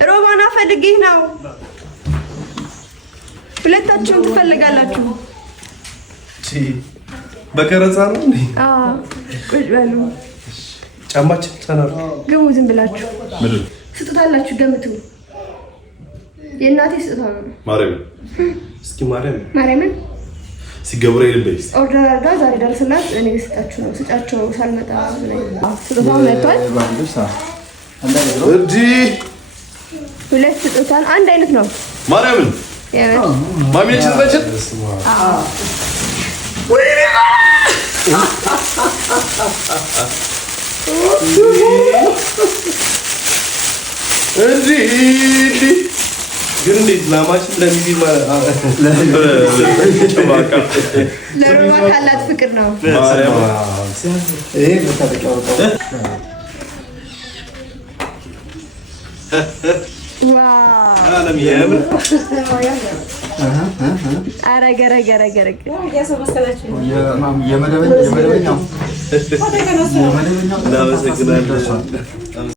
ሮማና ፈልጌህ ነው። ሁለታችሁም ትፈልጋላችሁ። በቀረጻ ነው እንዴ? አዎ ቁጭ በሉ። ጫማችን ተናር ግቡ። ዝም ብላችሁ ስጡታላችሁ። ገምቱ። የእናቴ ስጦታ ነው። ማርያም እስኪ ማርያምን ሲገብርኤል በይስ ኦርደር አድርጋ ዛሬ ደርስላት። እኔ ልስጣችሁ ነው። ስጫቸው ሳልመጣ ስጦታው መጥቷል። እዲ ሁለት ስጦታን አንድ አይነት ነው። ማርያምን ማሚች ተበችት ወይኔ እዲ ግን እንዴት ላማችን ለሚዚ ማለት ለባካ ለሮባ ካላት ፍቅር ነው። ማርያም ይሄ በታጠቀው ዋው አለም የምር አረገረገረገረ የመደበኛው እናመሰግናለን።